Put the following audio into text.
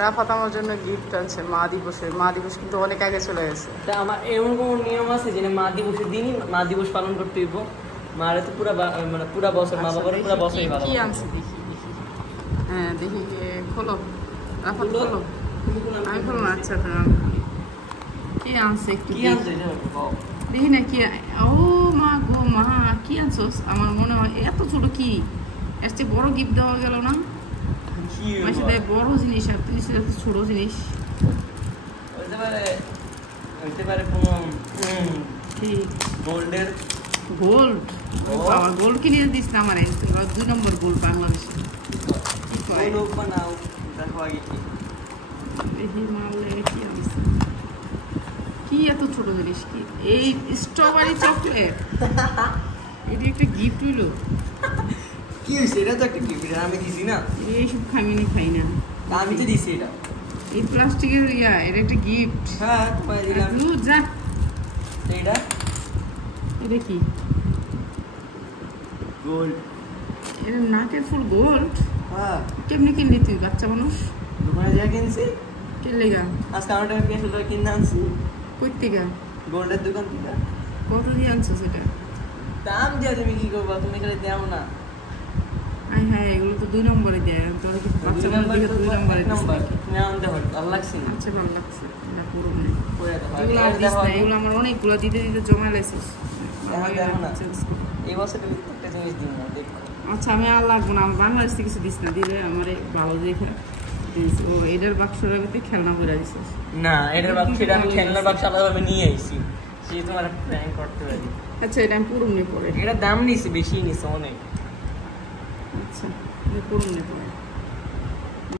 রাফাত আমার জন্য গিফট আনছে মা দিবসের। মা দিবস কিন্তু অনেক আগে চলে গেছে। তা আমার এমন কোনো নিয়ম আছে যে মা দিবসের দিনই মা দিবস পালন করতে হইব? মারে তো মানে পুরা বছর মা বাবার পুরা বছরই ভালো। কি আনছে দেখি দেখি। হ্যাঁ দেখি, খোলো রাফাত খোলো। আমি খোলো না। আচ্ছা কি আনছে একটু কি আনছে দেখি না কি। ও মা গো মা, কি আনছোস? আমার মনে হয় এত ছোট, কি এর চেয়ে বড় গিফট দেওয়া গেল না? আমার সাথে বড় জিনিস আর তুই ছোট জিনিস হইতে পারে কোনো কি গোল্ডের। গোল্ড? বাবা গোল্ড কিনে দিস না আমার। 2 নম্বর গোল্ড বাংলাদেশে। দেখি মারলে কি আনছে, কি এত ছোট জিনিস? কি এই স্ট্রবেরি চকলেট? এটা একটা গিফট হইলো? কি হয়েছে? এটা তো একটা গিফট, আমি দিছি না। এইসব খাই না। আমি তো দিছি এটা। এই প্লাস্টিকের এটা একটা গিফট। হ্যাঁ তোমায় দিলাম। যা এটা কি? গোল্ড। এটা নাকের ফুল গোল্ড? হ্যাঁ। কেমনি কিনলি তুই? বাচ্চা মানুষ। দোকানে যা কিনছি। কিনলি গা? আজকে আমার টাকা 50 টাকা কিনে আনছি। কই থেকে? গোল্ডের দোকান থেকে। কত দিয়ে আনছো সেটা? দাম দিয়ে তুমি কি করবা? তুমি খালি দাও না। হ্যাঁ এগুলো তো 2 নম্বরে দেয়। তোরা কি বাচ্চা মানুষ দিকে 2 নম্বরে দিস? তুমি আনতে হয়, ভালো লাগছে না? আচ্ছা ভালো লাগছে না, পুরো নেই। এগুলো আর দিস না, এগুলো আমার অনেকগুলো দিতে জমা লেছিস। এই বছর একটা জিনিস দিন না, দেখো। আচ্ছা আমি আর লাগবো না, আমার বাংলাদেশ থেকে কিছু দিস না। দিলে আমার ভালো দেখে দিস। ও এটার বাক্সের ভিতরে খেলনা ভরে দিছিস? না, এটার বাক্স, এটা আমি খেলনার বাক্স আলাদাভাবে নিয়ে আইছি। সে তোমার প্ল্যান করতে পারি। আচ্ছা এটা আমি পুরো নিয়ে পড়ে। এটা দাম নিছে, বেশি নিছে অনেক। আচ্ছা পুরো নিয়ে পড়ে।